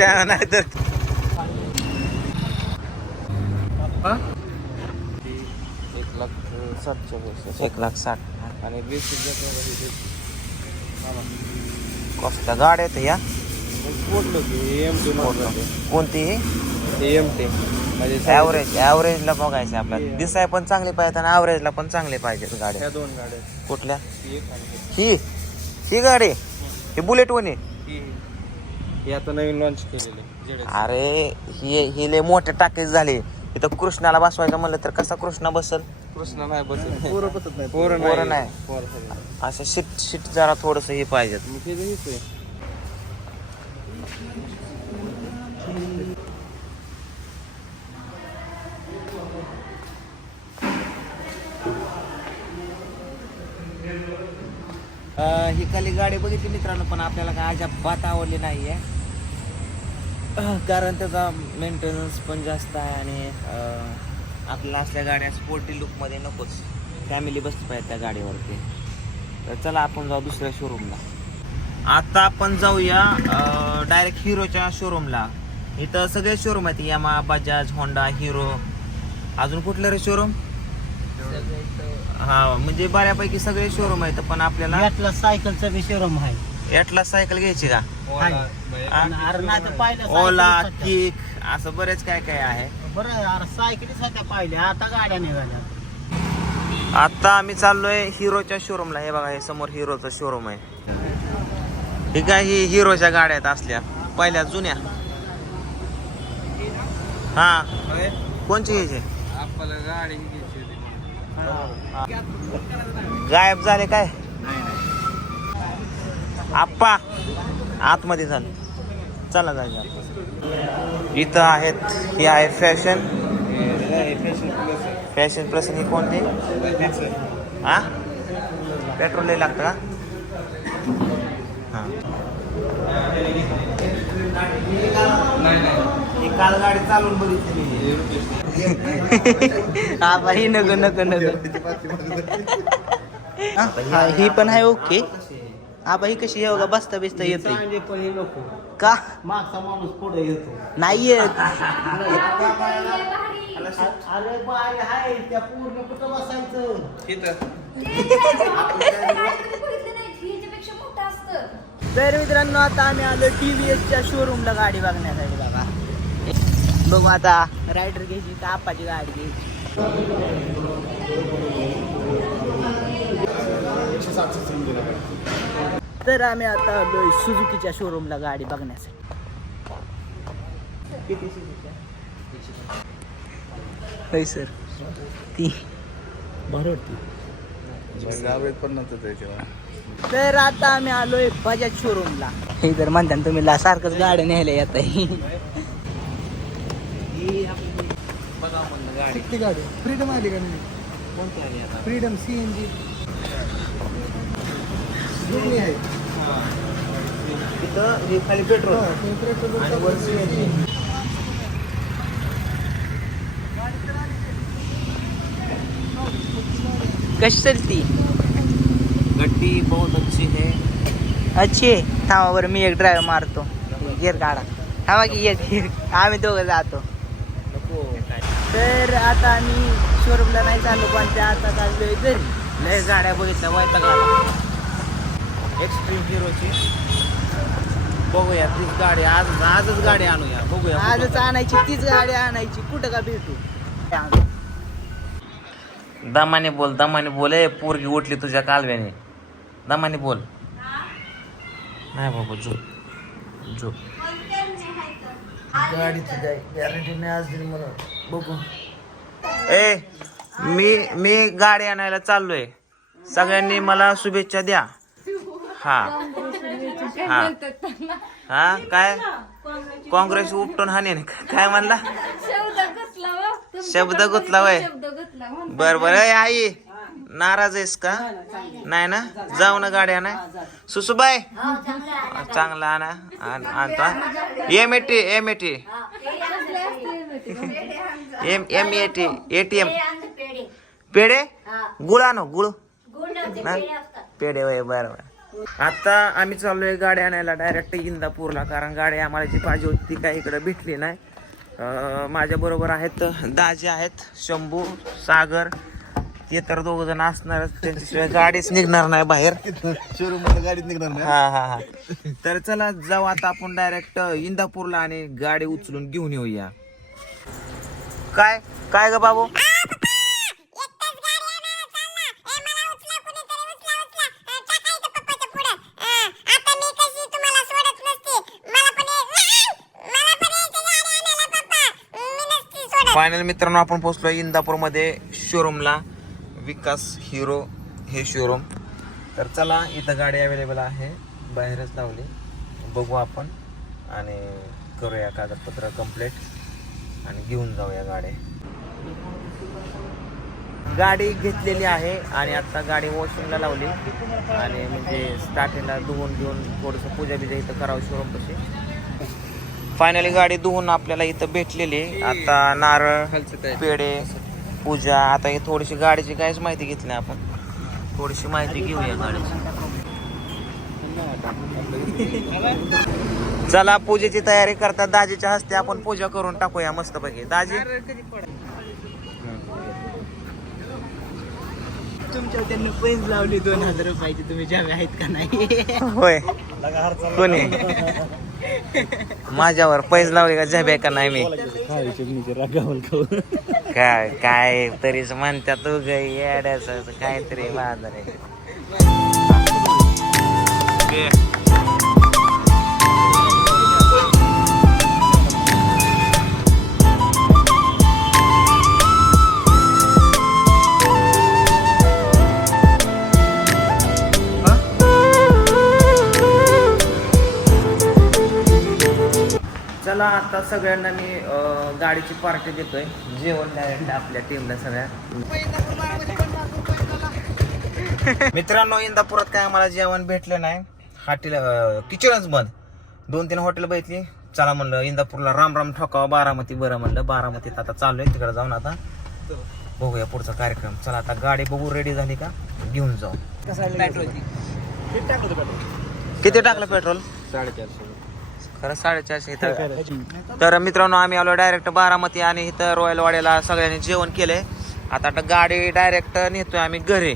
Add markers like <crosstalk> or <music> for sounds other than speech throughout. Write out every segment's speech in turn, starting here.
त्या नाही तर एक लाख सातशे पैसे एक लाख साठ आणि बेसिक कॉस्टच्या गाड्या आहेत या? कोणती एम टी म्हणजे ॲव्हरेज ॲव्हरेजला बघायचं आपल्याला. दिसाय पण चांगले पाहिजेत आणि ॲव्हरेजला पण चांगले पाहिजेत गाड्या. ह्या दोन गाड्या. कुठल्या? ही ही? ही गाडी? ही बुलेट वन आहे ही आता नवीन लॉन्च केलेली अरे ही ही लय मोठे टाकेज झाले. इथं कृष्णाला बसवायचं म्हणलं तर कसा कृष्णा बसल? कृष्णा नाही बसत. पोरं बसत नाही पोरं पोरं नाही. पोरं सगळं. असं शीट शीट जरा थोडस हे पाहिजेत. मग जे हेच आहे. गाडी बघितली मित्रांनो पण आपल्याला काय अजिबात आवडली नाही आहे कारण त्याचा मेंटेनन्स पण जास्त आहे आणि आपल्याला असल्या गाड्या स्पोर्टी लुकमध्ये नकोच. फॅमिली बसली पाहिजे त्या गाडीवरती. तर चला आपण जाऊ दुसऱ्या शोरूमला आता आपण जाऊया डायरेक्ट हिरोच्या शोरूमला इथं सगळे शोरूम आहेत यामा बजाज होंडा हिरो अजून कुठलं रे शोरूम हा म्हणजे बऱ्यापैकी सगळे शोरूम आहेत पण आपल्याला यातला सायकलचा बी शोरूम आहे. एटला सायकल घ्यायची का? ओला, पाहिलं. किक असं बरेच काय काय आहे. बरं अरे सायकलीच होत्या पाहिल्या आता गाड्या निघाल्या. आता आम्ही चाललोय हिरोच्या शोरूमला हे बघा हे समोर हिरोचं शोरूम आहे. हे काय ही हिरोच्या गाड्या आहेत असल्या. पहिल्या जुन्या. हा? कोणची घ्यायची आपल्याला गाडी ही घ्यायची होती. गायब झाले काय? आप्पा आतमध्ये झालं. चला जायचं इथं आहेत ही आहे फॅशन. फॅशन प्लस आहे. फॅशन प्लस ही कोणती. हा? पेट्रोल लय लागतं का? हा. नाही नाही. ही काल गाडी चालवून बघितली हे replacement. हा नको नको नको. हा, ही पण आहे ओके हा बाई कशी आहे बघा बसता बिसता येते का? मागचा माणूस पुढे येतो. नाही येत. अरे बाय हाय त्या पूर्ण कुठं बसायचं? तर मित्रांनो आता आम्ही आलो टी व्ही एसच्या शोरूमला गाडी बघण्यासाठी बघा. बघू आता. रायडर घ्यायची का आपाची गाडी घ्यायची? तर आम्ही आता आलोय सुझुकीच्या शोरूमला गाडी बघण्यासाठी. किती सर. ती. तर आता आम्ही आलोय बजाज शोरूमला हे जर म्हणता तुम्ही ला- सारखंच गाडी न्यायला येत आहे बघा म्हणलं गाडी. किती गाडी फ्रीडम आली का नाही? कोणती आली आता? फ्रीडम सी एन जी आहे. हे खाली पेट्रोल. आणि वर CNG. कशी चलती गड्डी बहुत अच्छी है. अच्छे थांबा बरं मी एक ड्राईव्ह मारतो. गिअर काढा. थांबा की एक आम्ही दोघं जातो. तर आता आम्ही शोरूमला नाही चाललो पण त्या आता चाललोय घरी. लय गाड्या बघितल्या वैताग आला एक्स्ट्रीम हिरोची बघूया तीच गाडी आज आजच गाडी आणूया. बघूया आजच. आणायची तीच गाडी आणायची. कुठं का भेटू? दमाने बोल दमाने बोल. ए पोरगी उठली तुझ्या कालव्याने. दमाने बोल. नाही बाबा झोप. झोप. गाडीची गॅरंटी नाही आज दिली मला. बघू. ए मी मी गाडी आणायला चाललोय. सगळ्यांनी मला शुभेच्छा द्या. हा. हा. हा काय? काँग्रेस उपटून हाणेन. काय म्हणला? शब्द गुतला वय. बर बर. आई नाराज आहेस का? नाही ना? जाऊ ना गाडी आणा सुसुबाई. चांगला आणा. आण- आणतो M A T M A T M M A T ATM पेढे गुळ आणू गुळ. पेढे वय बर बर. आता आम्ही चाललोय गाडी आणायला डायरेक्ट इंदापूरला कारण गाडी आम्हाला जी पाहिजे होती ती काही इकडे भेटली नाही. माझ्या बरोबर आहेत दाजी आहेत शंभू सागर. ते तर दोघ जण असणारच त्यांच्याशिवाय गाडीच निघणार नाही बाहेर. शोरूममध्ये गाडीत निघणार नाही. हा हा हा. तर चला जाऊ आता आपण डायरेक्ट इंदापूरला आणि गाडी उचलून घेऊन येऊया. काय? काय ग बाबू? फायनल मित्रांनो आपण पोहोचलो इंदापूरमध्ये शोरूमला विकास हिरो हे शोरूम तर चला इथं गाडी अवेलेबल आहे. बाहेरच लावली बघू आपण. आणि करूया कागदपत्र कंप्लीट आणि घेऊन जाऊया गाडी गाडी घेतलेली आहे आणि आता गाडी वॉशिंगला लावली. आणि म्हणजे स्टार्टिंगला धुवून घेऊन थोडंसं पूजा बिजा इथं करावं शोरूम कशी फायनली गाडी धुवून आपल्याला इथं भेटलेली आता नारळ पेढे पूजा आता हे थोडीशी गाडीची काहीच माहिती घेतली नाही आपण. थोडीशी माहिती घेऊया गाडीची. चला पूजेची तयारी करता दाजीच्या हस्ते आपण पूजा करून टाकूया मस्तपैकी दाजी? तुमच्या त्यांनी पैस लावली दोन हजार रुपयाची. तुम्ही जावे आहेत का नाही? होय. कोणी? माझ्यावर पैसे लावले का झब्या का नाही मी? काय काय तरीच म्हणतात तू ग येड्याचं काहीतरी बाजार आहे. आता सगळ्यांना मी अं, गाडीची पार्टी देतोय. जेवण डायरेक्ट आपल्या टीमला सगळ्या. मित्रांनो इंदापुरात काय आम्हाला जेवण भेटलं नाही. हॉटेल किचनच बंद. दोन तीन हॉटेल बघितली. चला म्हणलं इंदापूरला राम राम ठोकावा बारामती बरं म्हणलं. बारामतीत आता चालू आहे तिकडे जाऊन आता बघूया पुढचा कार्यक्रम. चला आता गाडी बघू रेडी झाली का? घेऊन जाऊ. किती टाकलं पेट्रोल खरं साडेचारशे इथं. तर मित्रांनो आम्ही आलो डायरेक्ट बारामती आणि इथं रॉयलवाड्याला सगळ्यांनी जेवण केलंय. आता आता गाडी डायरेक्ट नेतोय आम्ही घरी.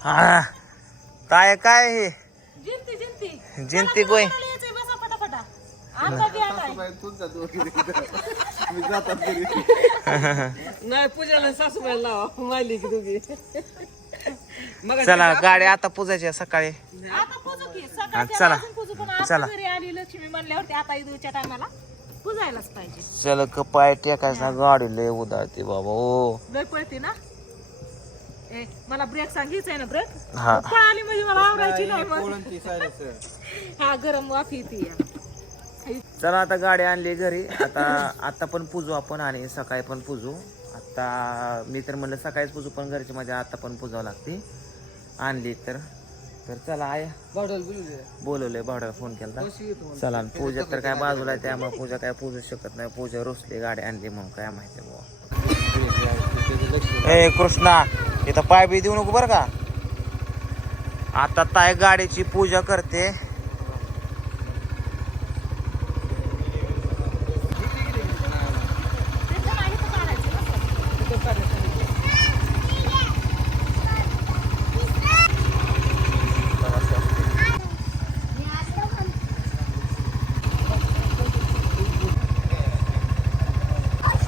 हा. काय काय हे? जिंती जिंती. जिंती गोय <laughs> नाही पूजाला सासूबाई लावा. माहिली की चला गाडी आता पुजायची आहे सकाळी. आता पूजू की हा, सकाळच्या चला. अजून पूजू पण आता चला. घरी आली लक्ष्मी म्हणल्यावरती आता ईदच्या टायमाला पूजायलाच पाहिजे. चल कपाय टेकायचा गाडी लय उदाळते बाबा ओ लय पळते ना? ए मला ब्रेक सांगायचंय ना ब्रेक हा. पळाली म्हणजे मला आवडायची नाही मग. हा गरम वाफ येते चला आता गाडी आणली घरी. आता आता पण पूजू आपण आणि सकाळी पण पूजू. आता मी तर म्हणलं सकाळीच पूजू पण घरची माझ्या आता पण पूजावं लागते आणली तर. तर चला आय. बोलवलंय भावड्याला फोन केला चला आणि पूजा तर काय बाजूला आहे त्यामुळे पूजा काय पूजू शकत नाही. पूजा रुसली गाडी आणली म्हणून काय माहिती बुवा. ए कृष्णा इथं पाय बी देऊ नको बरं का? आता ताय गाडीची पूजा करते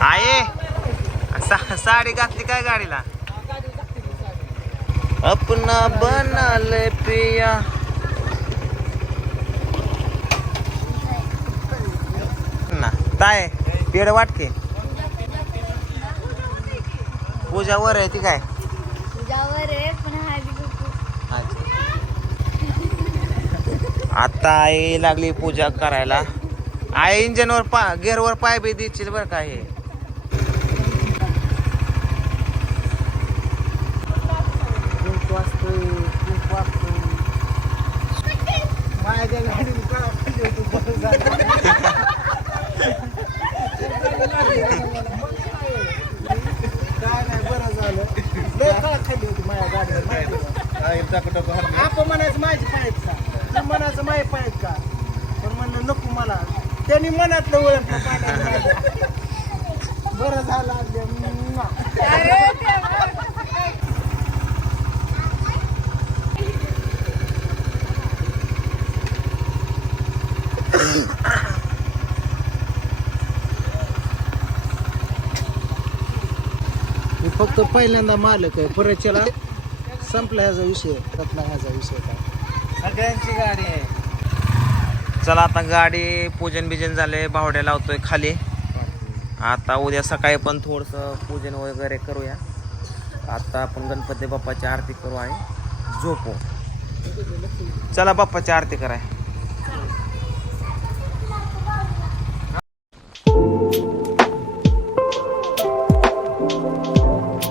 आहे सा- साडी घातली काय गाडीला? अपना बनाले पिया. ना काय पेड वाटते पूजा वर आहे ती काय? आता आई लागली पूजा करायला. आई इंजनवर पा गेअरवर पाय बी द्यायची बरं का हे माझ्या गाडीने खाली होती बरं झालं. काय नाही बरं झालं लय कळा खाली होती माझ्या गाडीवर आपण म्हणायचं माझी पाहिजे मनाचं माहीत पाहिजे का पण म्हणलं नको मला त्यांनी मनातलं ओळखलं पाण्यात. बरं झालं अगदी. म्वा. तो पहिल्यांदा मालक आहे. परतच्याला संपला ह्याचा विषय. रत्ना ह्याचा विषय काय सगळ्यांची गाडी आहे. चला आता गाडी पूजन बिजन झाले. बावड्या लावतोय खाली. आता उद्या सकाळी पण थोडंसं पूजन वगैरे करूया. आता आपण गणपती बाप्पाची आरती करू आणि झोपू. चला बाप्पाची आरती कराय.